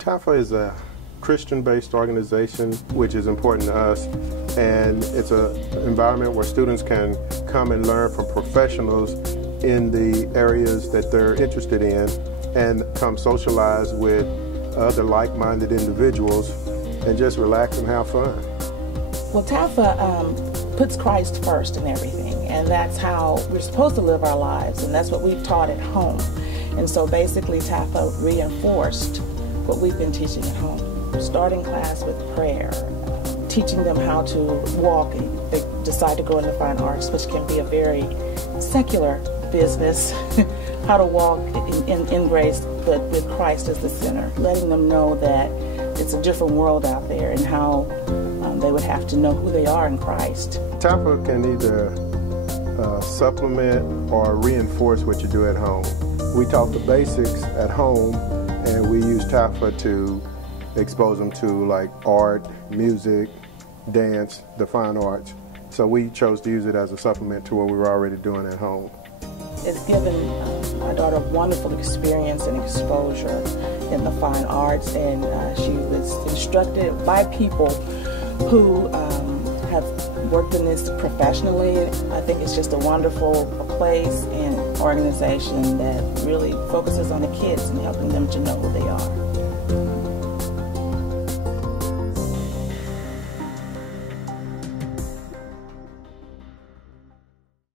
TAFA is a Christian-based organization, which is important to us, and it's an environment where students can come and learn from professionals in the areas that they're interested in and come socialize with other like-minded individuals and just relax and have fun. Well, TAFA puts Christ first in everything, and that's how we're supposed to live our lives, and that's what we've taught at home. And so basically TAFA reinforced what we've been teaching at home. Starting class with prayer, teaching them how to walk. They decide to go into fine arts, which can be a very secular business, how to walk in grace, but with Christ as the center. Letting them know that it's a different world out there and how they would have to know who they are in Christ. TAFA can either supplement or reinforce what you do at home. We taught the basics at home, and we use TAFA to expose them to like art, music, dance, the fine arts. So we chose to use it as a supplement to what we were already doing at home. It's given my daughter a wonderful experience and exposure in the fine arts, and she was instructed by people who have worked in this professionally. I think it's just a wonderful place and organization that really focuses on the kids and helping them to know who they are.